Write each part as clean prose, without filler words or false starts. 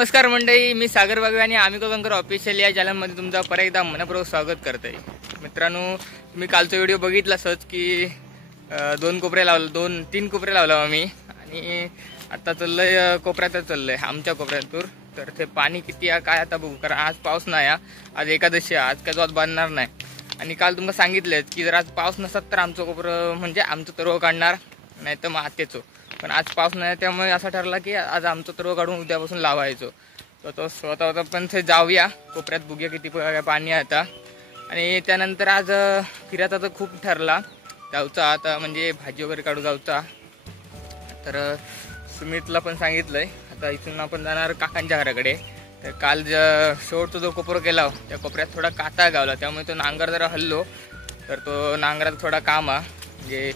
नमस्कार मंडळी, मी सागर बागवे आणि आम्ही कोकणकर ऑफिशियल या चॅनलमध्ये तुमचं परत एकदा मनपूर्वक स्वागत करतोय। मित्रांनो, तुम्ही कालचा व्हिडिओ बघितला असच की तीन कोपरे लावला आम्ही आणि आता चाललंय कोपऱ्यातच चाललंय आमच्या कोपऱ्यातून। तर ते पाणी किती आहे काय आता बघू, कारण आज पाऊस नाही, आज एकादशी आहे, आज काय जोत बांधणार नाही। आणि काल तुम्हाला सांगितलं की जर आज पाऊस नसत तर आमचं कोपरं म्हणजे आमचं तरव काढणार, नाही तर मग आत्याचं। पण आज पाऊस नाही त्यामुळे असं ठरला की आज आमचं तरव काढून उद्यापासून लावायचो। तर तो स्वतः पण ते जाऊया कोपऱ्यात, बघूया किती पाणी आहे आता। आणि त्यानंतर आज फिरायचा तर खूप ठरला जाऊचा, आता म्हणजे भाजी वगैरे काढू जाऊचा। तर सुमितला पण सांगितलंय आता इथून आपण जाणार काकांच्या घराकडे। तर काल शेवटचा जो कोपरा केला त्या कोपऱ्यात थोडा काटा गावला, त्यामुळे तो नांगर जरा हल्लो। तर तो नांगरात थोडा काम आहे, म्हणजे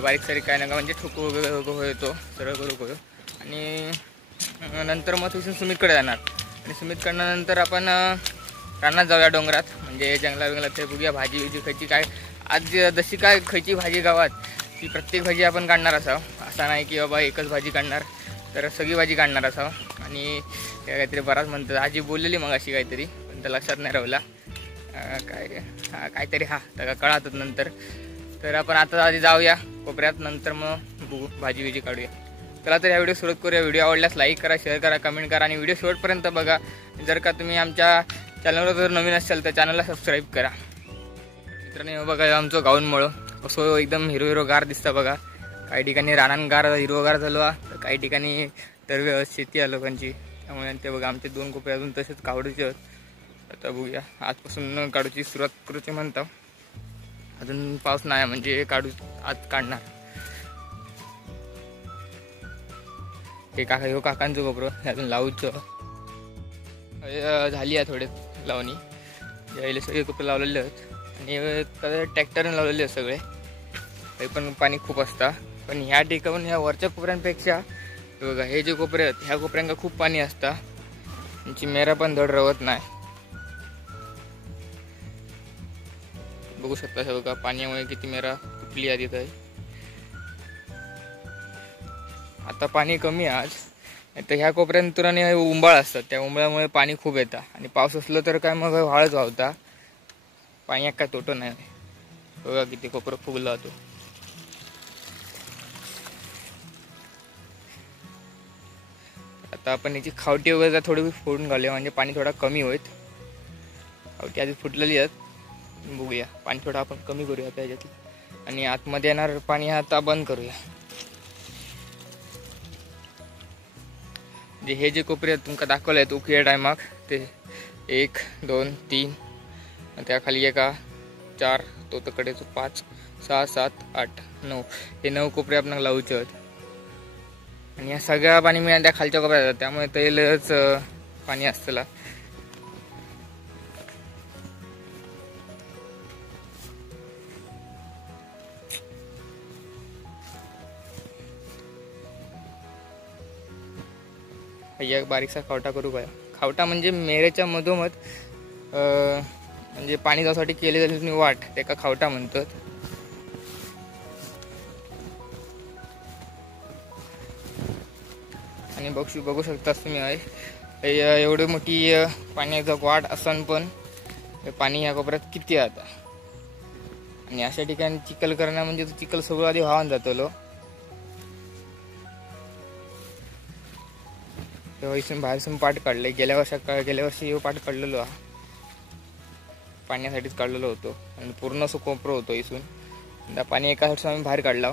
बारीक सारीक काय नका म्हणजे ठोकू येतो सरळ करू। आणि नंतर मग तिथून सुमितकडे जाणार आणि सुमितकडनं नंतर आपण रानात जाऊया डोंगरात, म्हणजे जंगलात ते बघूया भाजी खायची काय आज जशी काय खायची भाजी गावात ती प्रत्येक भाजी आपण काढणार असावं। असा नाही की बाबा एकच भाजी काढणार, तर सगळी भाजी काढणार असावं। आणि काहीतरी बराच म्हणतात, आजी बोललेली मग अशी काहीतरी, पण तर लक्षात नाही राहिला काहीतरी त्या कळातच नंतर। तर आपण आता आधी जाऊया कोपऱ्यात, नंतर मग बघू भाजी काढूया। चला तर या व्हिडिओ सुरुवात करूया। व्हिडिओ आवडल्यास लाईक करा, शेअर करा, कमेंट करा आणि व्हिडिओ शेवटपर्यंत बघा। जर का तुम्ही आमच्या चॅनलवर जर नवीन असाल तर चॅनलला सबस्क्राईब करा। मित्रांनो, बघा आमचं गाऊनमुळं असं एकदम हिरवगार दिसतं बघा। काही ठिकाणी रानांगार हिरवगार झालो, तर काही ठिकाणी तर शेती आहे लोकांची, त्यामुळे ते बघा आमचे दोन कोपरे अजून तसेच काढूचे आहेत। आता बघूया, आजपासून काढूची सुरुवात करूची म्हणतो। अजून पाऊस नाही म्हणजे आज काढणार। हे काकांचं कोपरं अजून लावूचं झाली आहे, थोडे लावणी यायला सगळे कोपरे लावलेले आहेत आणि ट्रॅक्टरने लावलेले आहेत सगळे। काही पण पाणी खूप असतं, पण ह्या ठिकाणी ह्या वरच्या कोपऱ्यांपेक्षा बघा हे जे कोपरे आहेत ह्या कोपऱ्यांना खूप पाणी असतं, त्यांची मेरा पण धड रवत नाही। बघू शकता बघा पाण्यामुळे किती मेरा तुटली आधी आहे। आता पाणी कमी आहे आज, तर ह्या कोपऱ्यात तुराने उंबाळ असतात, त्या उंबळ्यामुळे पाणी खूप येतं आणि पाऊस असलं तर काय मग वाळच वाहता, पाण्यात काय तोटं नाही। बघा किती कोपरं फुगला होतो। आता आपण याची खावटी वगैरे थोडी फोडून घालूया, म्हणजे पाणी थोडा कमी होईल। खावटी आधी फुटलेली आहेत, बघूया पाणी थोडं आपण कमी करूया त्याच्यातलं आणि आतमध्ये येणार पाणी आता बंद करूया। जे हे जे कोपरे तुमका दाखवले आहेत उकिया टायमाक, ते 1 2 3 त्या खाली एका 4 तो तकडे 5 6 7 8 9 हे 9 कोपरे आपण लावूचे आहेत। आणि या सगळ्या पाणी मिळालं त्या खालच्या कोपऱ्यात जातं, त्यामुळे तेलच पाणी असतं। एक बारीकसा खावटा करू काय, खावटा म्हणजे मेरेच्या मधोमध म्हणजे पाणी जाण्यासाठी केली जाणारी वाट त्याका खावटा म्हणतात। आणि बघू शकता तुम्ही एवढी मोठी पाण्याचा वाट असून पण पाणी ह्या कोपऱ्यात किती आहे आता। आणि अशा ठिकाणी चिखल करणं म्हणजे चिखल सगळं आधी वाहून जातो। तेव्हा इथून बाहेरसून पाठ काढले, गेल्या वर्षी पाठ काढलेलो पाण्यासाठीच काढलेलो होतो आणि पूर्ण असं कोपरं होतं इथून, त्या पाणी एका साईडचं आम्ही बाहेर काढला।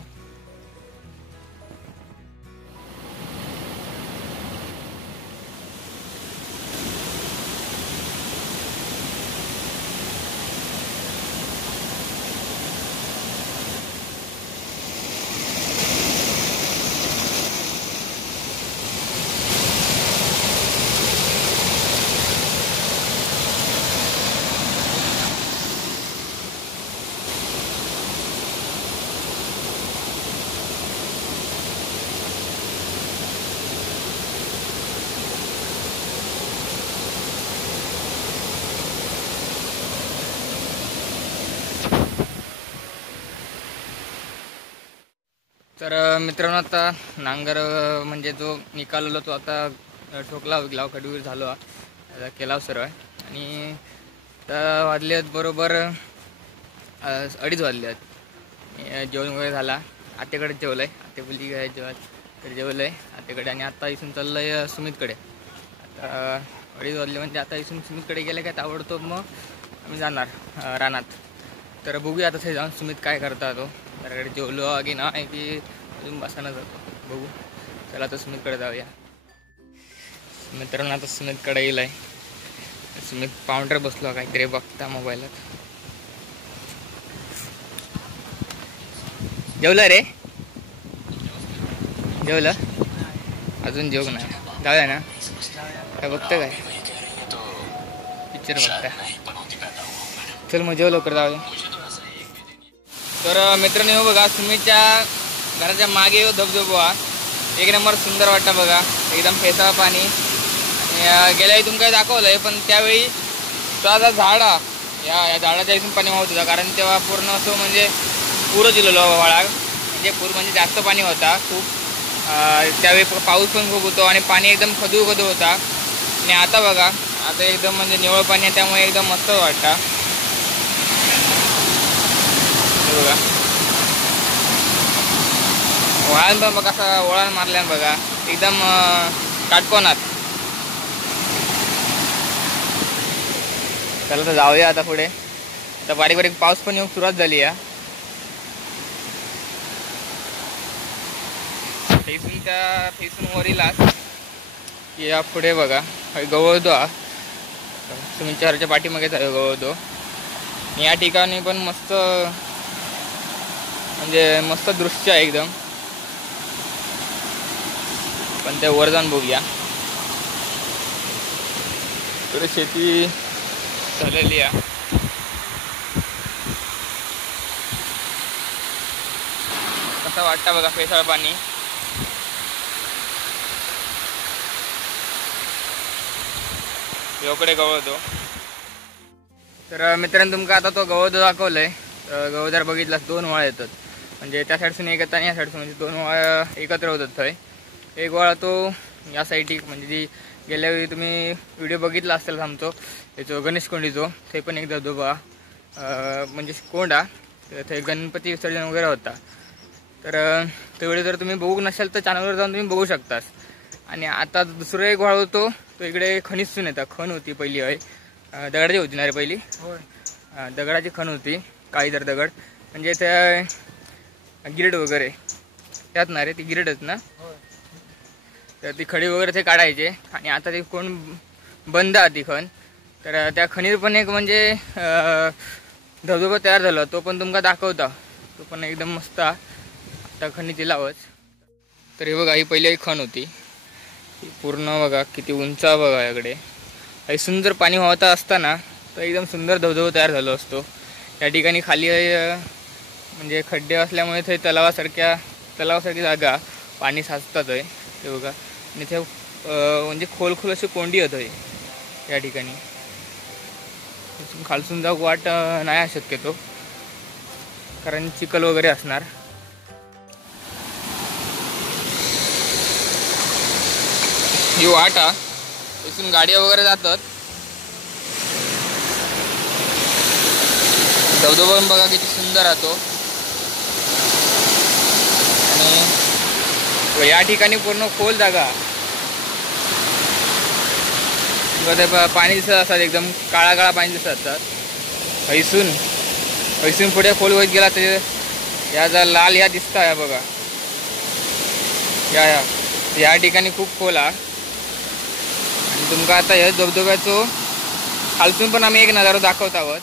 तर मित्रांनो, आता नांगर म्हणजे जो निकाललो तो आता ठोकला गिलाव खडूर झालो आता केलाव सर्व आणि आता वाजले आहेत बरोबर 2:30 वाजले आहेत. जेवण वगैरे झाला. आत्याकडे जेवलं आहे. आत्या बोलली काय जेवण तर जेवलं आहे आत्याकडे आणि आता इथून चाललं आहे सुमितकडे. आता 2:30 वाजले म्हणजे आता इथून सुमितकडे गेले काय ताबडतोब मग आम्ही जाणार रानात. तर बघूया आता ते जाऊन सुमित काय करता तो त्याकडे जेवलो की नाही की अजून बसायला जातो बघू. चला आता सुमितकडे जाऊया. मित्रांनो आता सुमितकडे येईल आहे. सुमित पाऊंडर बसलो काहीतरी बघता मोबाईलात. जेवलं रे? जेवलं अजून जेवण नाही. जाऊया ना काय बघतं काय पिक्चर बघता. चल मग जेव लवकर जाऊया. तर मित्रांनो हो बघा सुमितच्या घराच्या मागे धबधबा एक नंबर सुंदर वाटतं बघा. एकदम फेसाळ पाणी. आणि गेल्यावेळी तुमका काय दाखवलंय पण त्यावेळी तो झाड या झाडाच्या इथून पाणी वाहत होता कारण तेव्हा पूर्ण असं म्हणजे पूरच दिलेलो वाळा म्हणजे पूर म्हणजे जास्त पाणी होता खूप. त्यावेळी पाऊस पण खूप होतो आणि पाणी एकदम खदू होता. आणि आता बघा आता एकदम म्हणजे निवळ पाणी आहे त्यामुळे एकदम मस्त वाटतं बघा. वळण पण बघा असं वळण मारल्यान बघा एकदम काटकोनात. चला तर जाऊया आता पुढे. आता बारीक बारीक पाऊस पण येऊन सुरुवात झाली आहे. फेसून वरीलाच या पुढे बघा गवळदो सुमितच्या घराच्या पाठीमागेच आहे गवळदो. या ठिकाणी पण मस्त म्हणजे मस्त दृश्य आहे एकदम. पण ते वर जाऊन बघूया. तर शेती झालेली आहे. कसं वाटतं बघा फेसाळ पाणी. योकडे गवळदो. तर मित्रांनो तुमका आता तो गवळदो दाखवलंय. गवळदार बघितलास 2 वाळ येतात म्हणजे त्या साईडसून एक येतात आणि या साईडसून म्हणजे 2 वाळ एकत्र होतात. थंय एक वाळा तो या साईड म्हणजे जी गेल्या वेळी तुम्ही व्हिडिओ बघितला असेल आमचो याचो गणेश कोंडीचो ते पण एक धबधबा म्हणजे कोंडा ते गणपती विसर्जन वगैरे होता. तर तो व्हिडिओ जर तुम्ही बघू नसाल तर चॅनलवर जाऊन तुम्ही बघू शकतास. आणि आता दुसरं एक वाळ होतो तो इकडे खणीसून येतात. खण होती पहिली आहे दगडाची होती ना रे पहिली. दगडाची खण होती काळीदार दगड म्हणजे त्या गिरड वगैरे त्यात ना रे ती गिरडच ना. तर ती खडी वगैरे ते काढायचे आणि आता ती कोण बंद आहे ती खण. तर त्या खणीर पण एक म्हणजे धबधबा तयार झाला तो पण तुमका दाखवता. तो पण एकदम मस्त आता खणीची लावच. तर हे बघा ही पहिली एक खण होती पूर्ण बघा किती उंच बघा याकडे. ऐसून जर पाणी वाहता असताना तर एकदम सुंदर धबधबा तयार झालो असतो. या ठिकाणी खाली म्हणजे खड्डे असल्यामुळे ते तलावासारखी जागा पाणी साचतात आहे ते बघा. आणि ते म्हणजे खोल अशी कोंडी होत आहे या ठिकाणी. खालसून जाऊ वाट नाही शक्यतो कारण चिखल वगैरे असणार. ही वाट इथून गाड्या वगैरे जातात. धबधबा पण बघा किती सुंदर राहतो. आणि या ठिकाणी पूर्ण खोल जागा पाणी दिसत असतात एकदम काळा पाणी दिसत असतात. ऐसून पुढे खोल होत गेला तर या जर लाल या दिसत आहे बघा या ठिकाणी खूप खोल आहे. आणि तुमका आता या धबधब्याचो खालसून पण आम्ही एक नजारा दाखवत आहोत.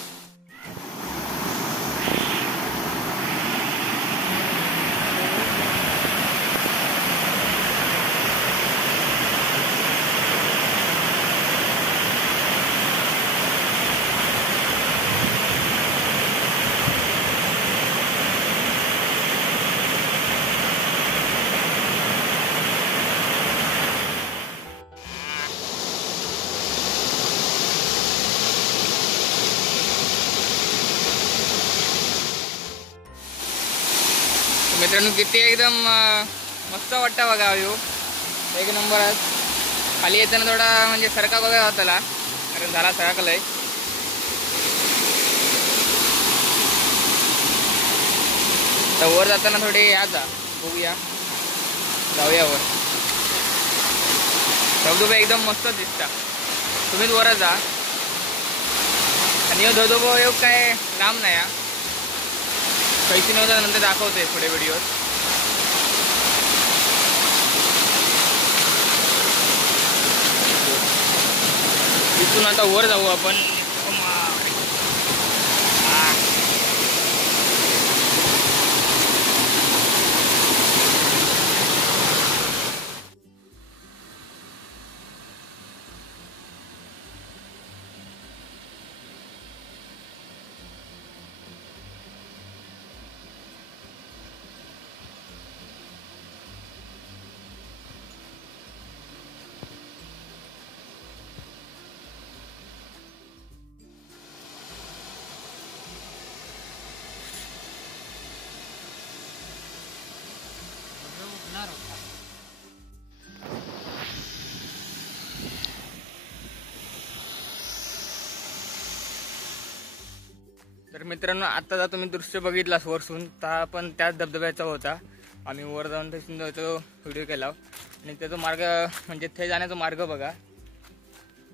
मित्रांनो किती एकदम मस्त वाटतं बघा व्ह्यू एक नंबर आहे. खाली येताना थोडा म्हणजे सरका वगैरे होताला, कारण झाला सरकलंय. तर वर जाताना थोडे याचा बघूया, जाऊया वर. धबधबा एकदम मस्त दिसता, तुम्हीच वर जा. आणि धबधबा योग काय लांब नाही, कैसी नव्हता नंतर दाखवतोय पुढे व्हिडिओत. इथून आता वर जाऊ आपण. तर मित्रांनो, आता जर तुम्ही दृश्य बघितलास वरसून, तर पण त्याच धबधब्याचा होता. आम्ही वर जाऊन तो व्हिडिओ केला. आणि त्याचा मार्ग म्हणजे ते जाण्याचा मार्ग बघा.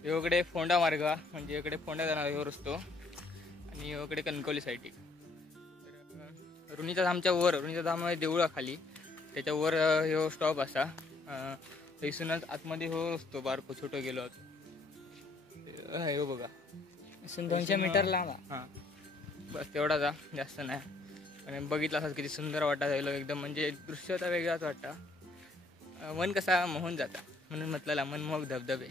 इकडे फोंडा मार्ग, म्हणजे इकडे फोंडा जाणार असतो, आणि इकडे कणकवली साईड. रुणीचा धामच्या वर, रुणीचा धाम आहे देऊळा खाली, त्याच्या वर हो स्टॉप असा. इथूनच आतमध्ये हो असतो बारको छोटो गेलो हो बघा, 200 मीटर लांब. हां, बस तेवढा जा, जास्त नाही. आणि बघितलं असं किती सुंदर वाटा जायला एकदम, म्हणजे दृश्य आता वेगळाच वाटता. मन कसा मोहून जाता, म्हणून म्हटलेला मनमोहक धबधबे.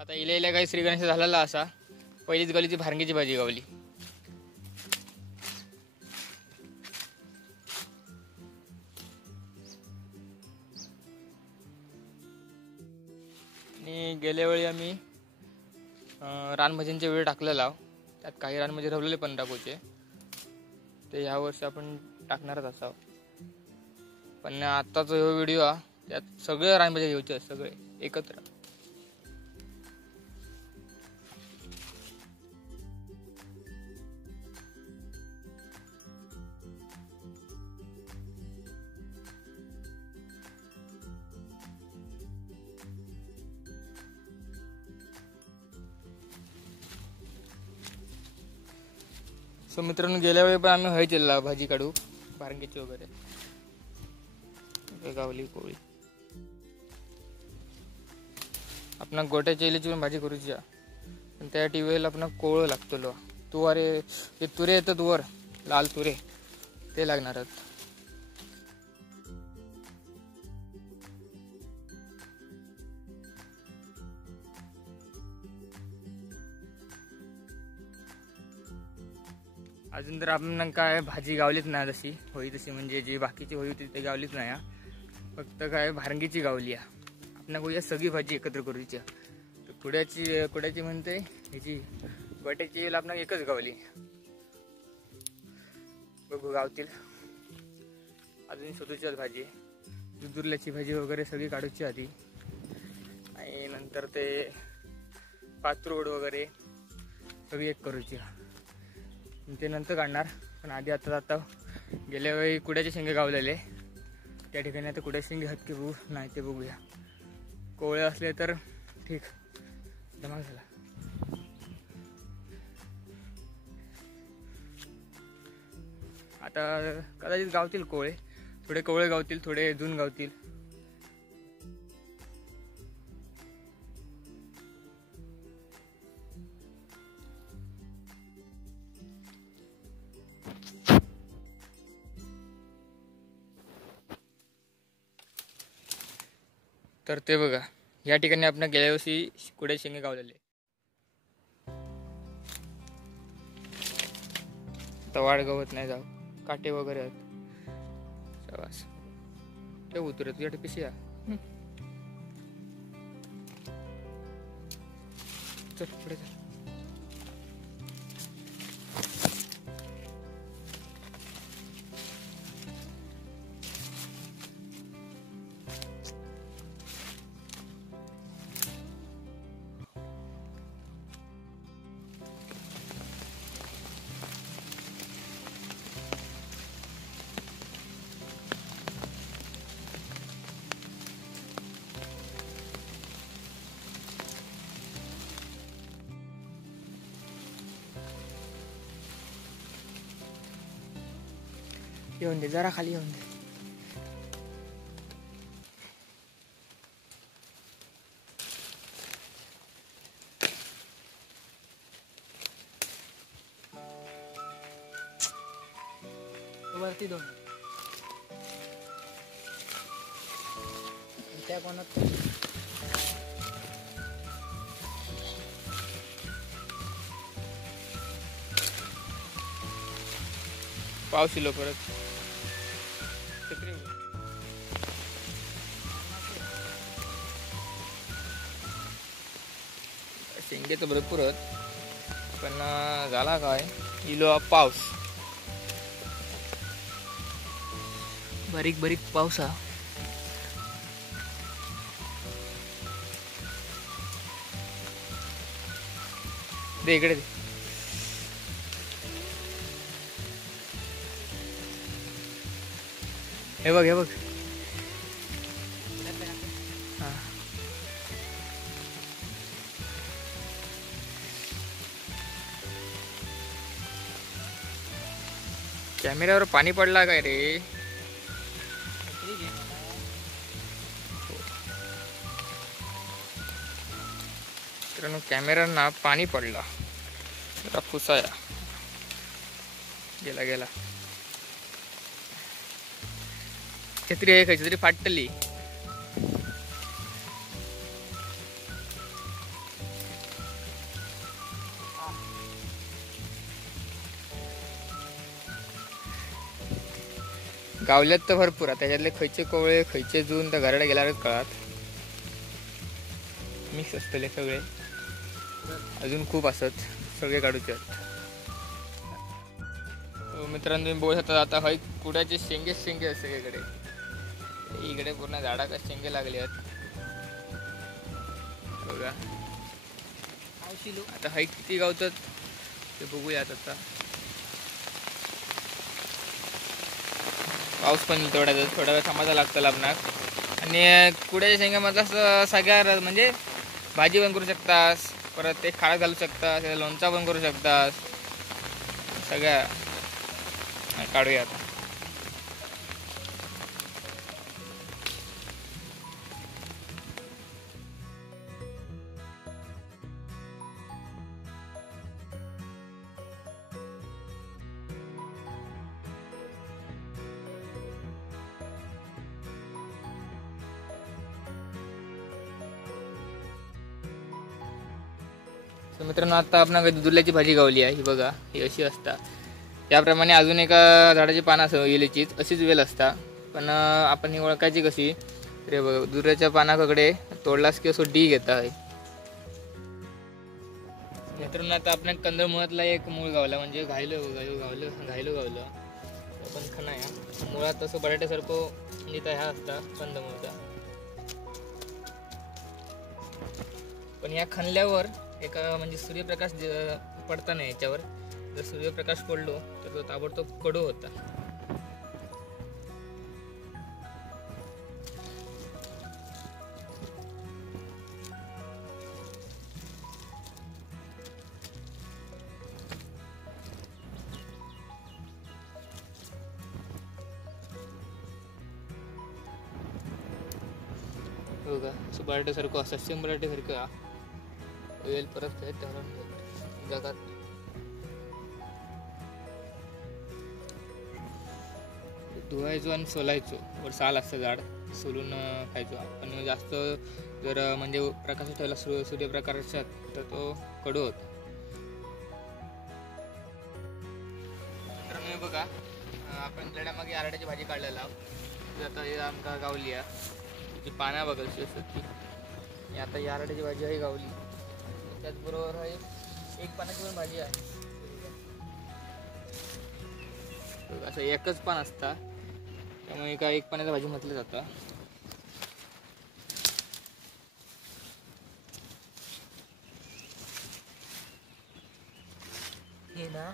आता इलेल्या काही श्री गणेश झालेला असा. पहिलीच गलीची भांगीची भाजी गावली. आणि गेल्या वेळी आम्ही रानभाजींचे वेळ टाकलेला. त्यात काही रानभाजी ठेवलेले पण टाकूचे, ते ह्या वर्षी आपण टाकणारच असावं. पण आत्ताचा जो व्हिडिओ हा, त्यात सगळे रानभाजी घ्यायचे, सगळे एकत्र. सो मित्रांनो, गेल्या वेळी पण आम्ही व्हायचेला भाजी काढू भांगीची वगैरे. गावली कोळी आपण गोट्याच्या इलेची पण भाजी करूची, पण त्या टीव्हीला आपण कोळ लागतो. तुवारे ते तुरे येतात वर, लाल तुरे, ते लागणारच. अजून तर आपण काय भाजी गावलीच नाही जशी होई तशी, म्हणजे जी बाकीची होई होती ते गावलीच नाही. फक्त काय भांगीची गावली आहे. आपण कोया सगळी भाजी एकत्र करूची. कुड्याची म्हणते ह्याची गोट्याची आपण एकच गावली. बघू गावतील. अजून शोधूची भाजी, दुर्ल्याची भाजी वगैरे सगळी काढूची आधी, आणि नंतर ते पात्रोड वगैरे सगळी एक करूची, ते नंतर काढणार. पण आधी आता गेल्या वेळी कुड्याचे शेंगे गावलेले, त्या ठिकाणी आता कुड्याचे शेंगे हटके बघू नाही ते बघूया. कोवळे असले तर ठीक, जमा झाला. आता कदाचित गावतील कोवळे, थोडे कोवळे गावतील, थोडे जून गावतील. तर ते बघा, या ठिकाणी आपण गेल्या वर्षी कुड्या शेंगे गावलेले. आता वाढ गवत नाही, जाऊ काटे वगैरे आहेत. शाबास, ते उतरत तुझ्या पिशी या. चल पुढे चल. येऊन दे, जरा खाली येऊन दे. वरती दोन त्या कोणात पाऊस इलो परत शेंगे तर भरपूर आहेत पण झाला काय इलो पाऊस बारीक बारीक पाऊस हा. दे इकडे दे. हे बघ हे बघ. हा कॅमेऱ्यावर पाणी पडला काय रे. मित्रांनो कॅमेऱ्यांना पाणी पडला जरा फुसाया गेला गेला. छत्री आहे खायची तरी फाटली. गावल्यात तर भरपूर त्याच्यातले खयचे कोवळे खयचे जून तर घराडे गेल्यावरच कळत. मिक्स असतले सगळे अजून खूप असत सगळे काढूचे आहेत. मित्रांनो तुम्ही बघू शकता आता हय कुड्याचे शेंगे शेंगे असते सगळीकडे. इकडे पूर्ण झाडाला शेंगे लागले आहेत बघा. आता हय किती गावतात ते बघूयात. आता पाऊस पण थोड्या वेळ थांबायचा लागतं लागणार. आणि कुड्याच्या शेंगामधला सगळ्या म्हणजे भाजी पण करू शकतास परत ते खाळा घालू शकतास लोणचा पण करू शकतास सगळ्या. काढूया आता. मित्रांनो आता आपण दुर्ल्याची भाजी गावली आहे ही बघा. ही अशी असता त्याप्रमाणे अजून एका झाडाची पानं असं वेलीचीच अशीच वेल असता. पण आपण ही ओळखायची कशी रे बघा. दुर्याच्या पानाकडे तोडलास की असं डी घेता आहे. मित्रांनो आता आपण कंदमुळातला एक मूळ गावला म्हणजे घायलो पण खणाया मुळात तसं बटाट्यासारखं नीता ह्या असता कंदमुळाचा. पण या खणल्यावर एक म्हणजे सूर्यप्रकाश पडता नाही याच्यावर. जर सूर्यप्रकाश पडलो तर तो ताबडतोब कडू होता. हो का बटाट्यासारखं असं सेम बटाट्यासारखं वेल परत जगात. धुवायचो आणि सोलायचो. वर साल असतं झाड सोलून खायचो. पण जास्त जर म्हणजे प्रकाश ठेवला सूर्यप्रकाशात तर तो कडू होतो. मित्रांनो बघा आपण लढ्यामागे आरड्याची भाजी काढलेला आता हे आमका गावली आहे. त्याची पाना बघायची असत की आता ही आरड्याची भाजी आहे गावली. त्याचबरोबर एक पानाची पण भाजी आहे. असं एकच पान असता त्यामुळे एका एक पाण्याची भाजी म्हटलं जातं. हे ना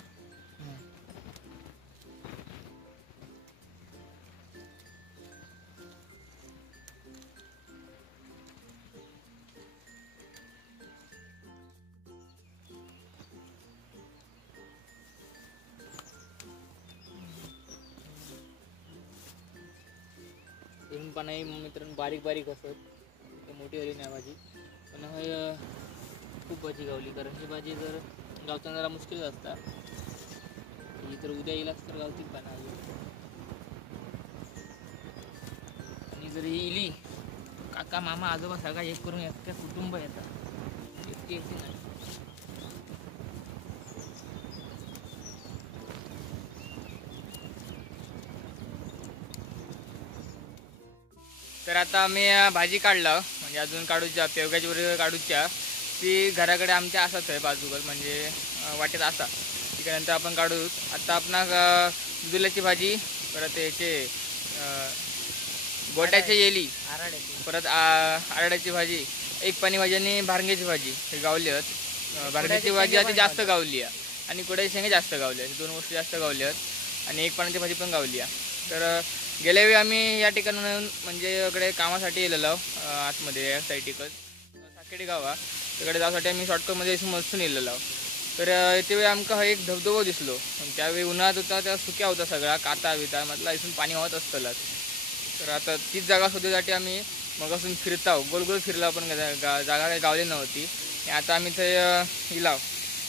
हिंग पानाही मित्रांनो बारीक बारीक असत, मोठी झाली नाही भाजी. पण हे खूप भाजी गावली, कारण ही भाजी जर गावताना जरा मुश्किल असता. ही तर उद्या येईलाच तर गावतील पाना. आणि जर ही इली काका मामा आजोबा सगळा एक करून एकट्या कुटुंब येतात, एकटी एकटी नाही. तर आता आम्ही भाजी काढला, म्हणजे अजून काढूच्या पेवग्याची बरोबर काढूच्या. ती घराकडे आमच्या असाच आहे बाजूवर, म्हणजे वाटेत असा. त्यानंतर आपण काढू. आता आपण दुधाची भाजी, परत याचे गोट्याची येली, परत आरड्याची भाजी, एक पाणी भाजी आणि भारंग्याची भाजी हे गावली आहेत. भारंग्याची भाजी आता जास्त गावली आहे आणि कुड्याची शेंगे जास्त गावली आहेत. 2 गोष्टी जास्त गावल्या आहेत आणि एक पाण्याची भाजी पण गावली आहे. तर गेल्या वेळी आम्ही या ठिकाणी म्हणजे इकडे कामासाठी गेलेलो आतमध्ये या साईड साकेडी गावा, तिकडे जाण्यासाठी आम्ही शॉर्टकटमध्ये मसून गेलेलो. तर येते आमका हा एक धबधबा दिसलो. त्यावेळी उन्हाळ्यात होता, त्या सुक्या होता सगळा, काता बिता म्हटला इथून पाणी वाहत असतंच. तर आता तीच जागा शोधण्यासाठी आम्ही मगासून फिरताव, गोल गोल फिरला, पण जागा काही गावली नव्हती. आता आम्ही ते इलाव.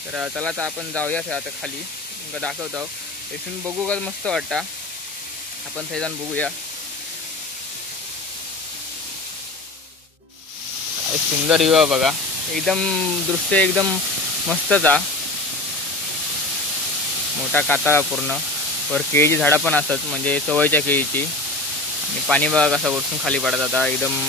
तर चला आता आपण जाऊयाच आता खाली, तुमका दाखवतो. इथून बघू का मस्त वाटता, आपण ते जाऊन बघूया. सुंदर युवा बघा, एकदम दृश्य एकदम मस्तच हा. मोठा काता पूर्ण, वर केळीची झाडं पण असतात, म्हणजे चवळीच्या केळीची. आणि पाणी बघा कसं वरतून खाली पडत आता एकदम.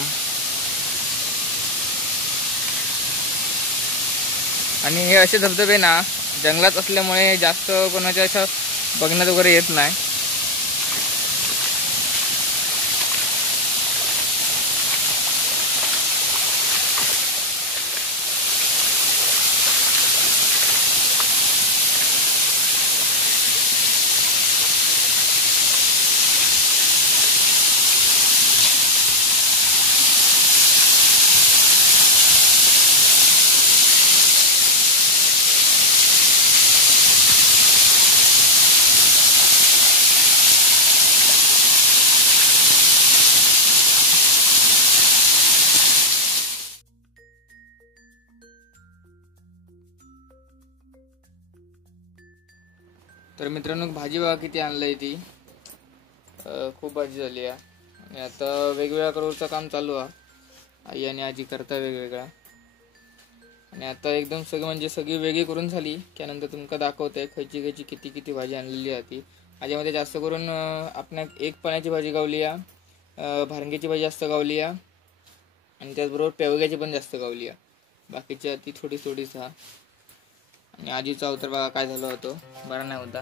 आणि हे असे धबधबे ना जंगलात असल्यामुळे जास्त कोणाच्या असं बघण्यात वगैरे येत नाही. तर मित्रांनो भाजी बघा किती आणलंय ती, खूप भाजी झाली आहे. आणि आता वेगवेगळ्या कलरचं काम चालू आहे, आई आणि आजी करता वेगवेगळा. आणि आता एकदम सगळी म्हणजे सगळी वेगळी करून झाली, त्यानंतर तुमका दाखवतंय खयची खयची किती किती भाजी आणलेली आहे ती. याच्यामध्ये जास्त करून आपण एक पाण्याची भाजी गावली आहे, भारंगीची भाजी जास्त गावली आहे, आणि त्याचबरोबर पेवग्याची पण जास्त गावली आहे. बाकीच्या ती थोडी थोडीच हा. आणि आजीचा अवतार बघा काय झालं होतं, बरा नाही होता,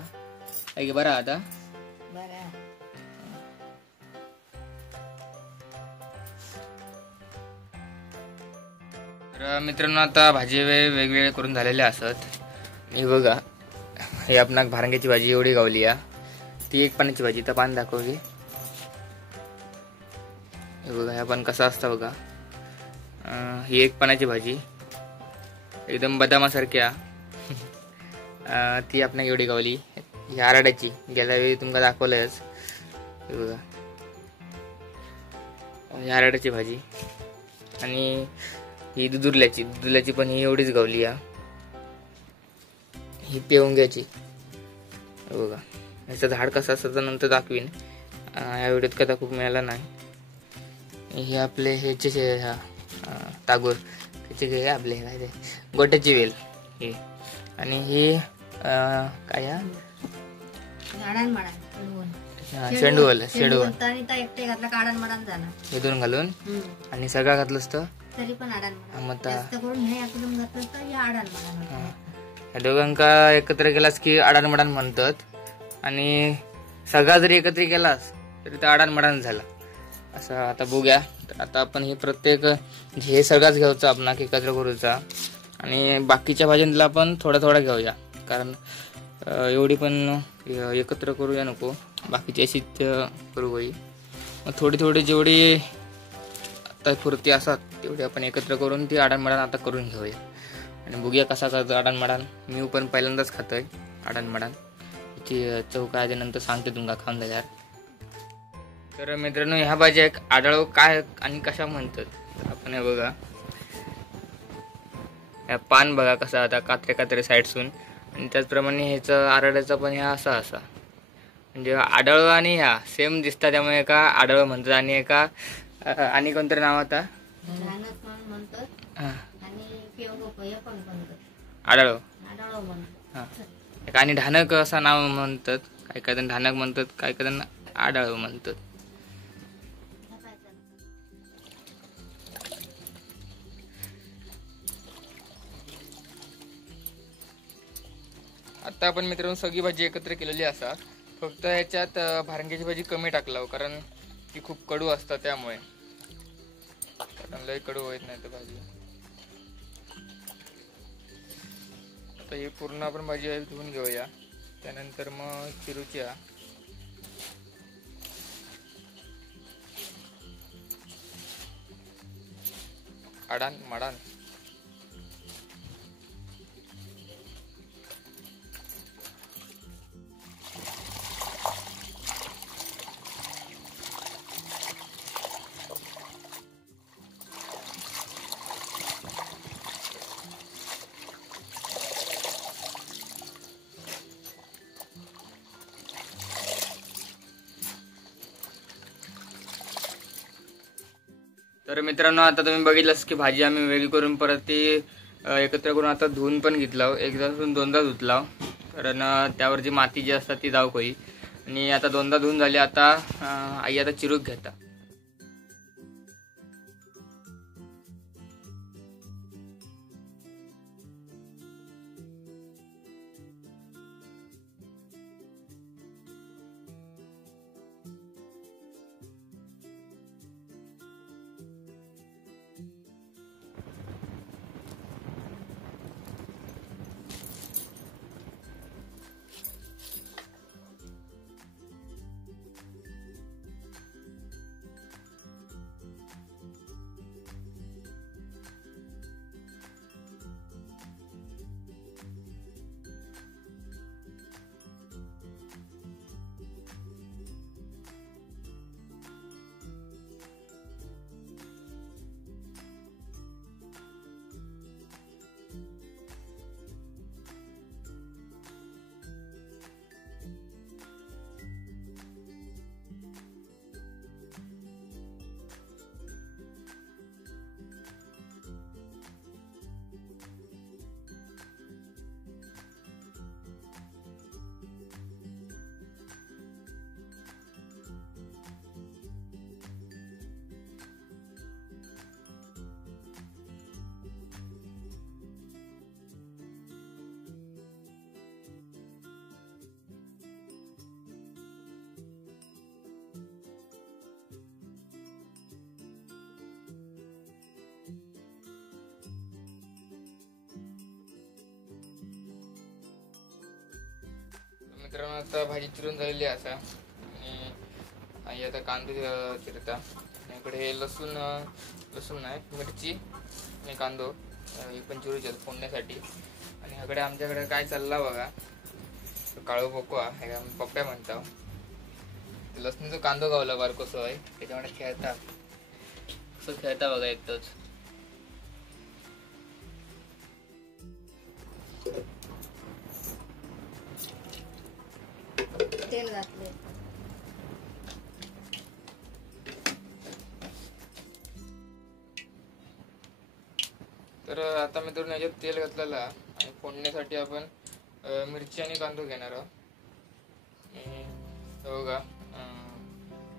ऐक बरा आता. तर मित्रांनो आता भाजी वेगवेगळे करून झालेले असत. हे बघा, हे आपणाक भारंग्याची भाजी एवढी गावली आहे, ती एक पाण्याची भाजी. तर पान दाखवली, हे बघा, ह्या पण कसा असता बघा. ही एक पाण्याची भाजी एकदम बदामासारख्या, ती आपणाक एवढी गावली. ही आराड्याची गेल्या वेळी तुमका दाखवलंयच, हे बघा, ही आराड्याची भाजी. आणि ही दुधुरल्याची पण ही एवढीच गावली आहे. ही पेवंग्याची, हे बघा, ह्याचं झाड कसं असतं नंतर दाखवीन, या व्हिडिओत कदा खूप मिळाला नाही. हे आपले ह्याचे ह्या तागोर त्याचे आपले काय ते गोट्याची वेल हे. आणि ही काय शेंडवल हे दोन घालून आणि सगळा घातलंच तर ह्या दोघांका एकत्र केलास की आडानमडान म्हणतात. आणि सगळा जरी एकत्र केलास तरी तर आडानमडान झाला असं. आता बघूया, आता आपण हे प्रत्येक हे सगळाच घ्यायचा आपण एकत्र करूचा. आणि बाकीच्या भाज्यांना आपण थोडा थोडा घेऊया, कारण एवढी पण एकत्र करूया नको, बाकीची अशीच करू होई. मग थोडी थोडी जेवढी आता पुरती असतात तेवढी आपण एकत्र करून ती आडानमडान आता करून घेऊया. आणि बघूया कसा करतो आडानमडान. मी पण पहिल्यांदाच खातोय आडानमडान, ती चव काय नंतर सांगते तुमका खाऊन झाल्यावर. तर मित्रांनो ह्या भाज्या एक आढळव काय आणि कशा म्हणतात तर आपण हे बघा, पान बघा कसा आता कात्रे कात्रे साईडसून, आणि त्याचप्रमाणे ह्याचं आराड्याचा पण ह्या असा असा, म्हणजे आढळ आणि ह्या सेम दिसतात, त्यामुळे एका आढळ म्हणतात आणि एका आणि कोणतरी नाव आता आढळ हां, एक आणि ढानक असं नाव म्हणतात, काही काही जण ढानक म्हणतात, काही काही जण आढळ म्हणतात. आता आपण मित्रांनो सगळी भाजी एकत्र केलेली असा, फक्त ह्याच्यात भारंग्याची भाजी कमी टाकला कारण ती खूप कडू असतात, त्यामुळे लय कडू होत नाही तर भाजी. आता ही पूर्ण आपण भाजी धुवून घेऊया, त्यानंतर मग चिरूच्या आडान माडान. तर मित्रांनो आता तुम्ही बघितलंस की भाजी आम्ही वेगळी करून परत ती एकत्र करून आता धुवून पण घेतला, एकदा धुवून दोनदा धुतला, कारण त्यावर जी माती जी असतात ती जाऊ कोई, आणि आता दोनदा धुवून झाली. आता आई आता चिरूक घेता. मित्रांनो आता भाजी चिरून झालेली असा, आणि आता कांदे चिरता. इकडे लसूण नाही, मिरची आणि कांदो हे पण चिरूचे फोडण्यासाठी. आणि ह्याकडे आमच्याकडे काय चालला बघा, काळू पोकवा हे पप्प्या म्हणता, लसणीचा कांदो गावला बारकोसो आहे, त्याच्यामुळे खेळता असं खेळता बघा एकटंच. तेल घातले. तर आता मित्रांनो याच्यात तेल घातलेला आणि फोडण्यासाठी आपण मिरची आणि कांदो घेणार आहोत. बघा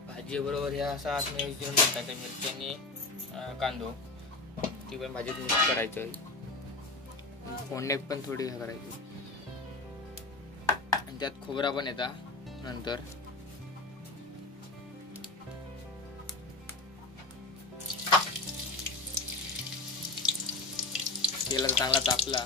भाजी बरोबर ह्या असा आतमध्ये विचारून टाकायचं, मिरची आणि कांदो ती पण भाजीत मिक्स करायचं, फोडण्यात पण थोडी करायची, आणि त्यात खोबरा पण येता नंतर. तेला चांगला तापला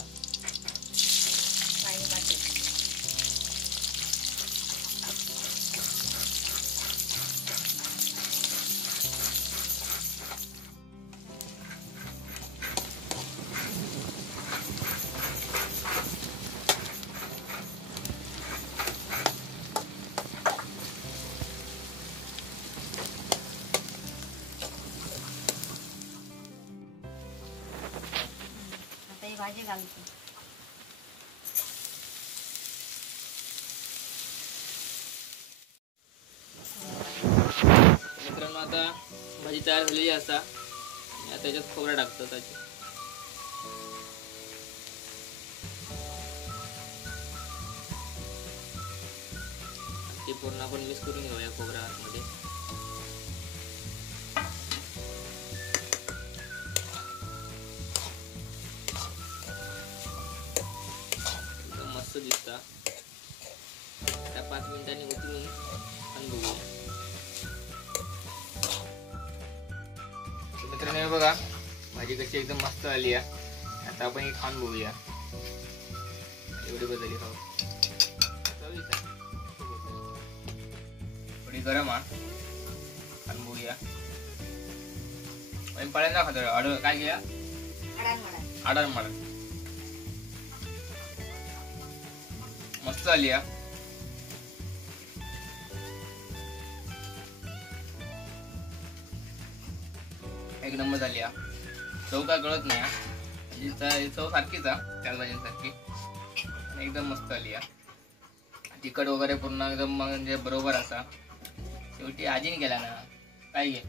भाजी घालते. मित्रांनो आता भाजी तयार झालेली असा आता त्याच्यात खोबरं टाकतो त्याची. ते पूर्ण आपण मिक्स करून घेऊया खोबऱ्या आतमध्ये. एकदम मस्त दिसता. त्या 5 मिनिटांनी उतरून आणि बघूया. मित्रांनो हे बघा भाजी कशी एकदम मस्त आली आहे. आता आपण ही खाऊन बघूया. एवढी बदलली खाऊ थोडी गरम हा खाऊन बघूया. आणि पहिल्यांदा खातो काय घ्या आडार माडा मस्त आली आहे. एक नंबर झाली. चव काय कळत नाही. चव सारखीच चार भाज्यांसारखी एकदम मस्त आली. तिखट वगैरे पूर्ण एकदम म्हणजे बरोबर असा. शेवटी आजीने केला ना काय घे.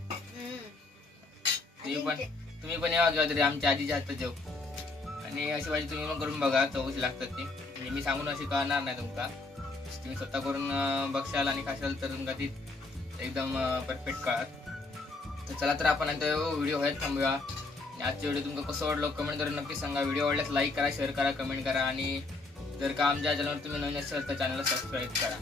तुम्ही पण यावा किंवा तरी आमच्या आजीच्या हातात जेव. आणि अशी भाजी तुम्ही पण करून बघा. चवशी लागतात ती. म्हणजे मी सांगून अशी कळणार नाही तुमका. तुम्ही स्वतः करून बघशाल आणि खाशाल तर तुमका ती एकदम परफेक्ट कळत. तर चला तर आपण आता व्हिडिओ व्हायला थांबूया. आजचा व्हिडिओ तुमका कसं वाटलं कमेंट करून नक्की सांगा. व्हिडिओ आवडल्यास लाईक करा, शेअर करा, कमेंट करा आणि जर का आमच्या चॅनलवर तुम्ही नवीन असाल तर चॅनलला सबस्क्राईब करा.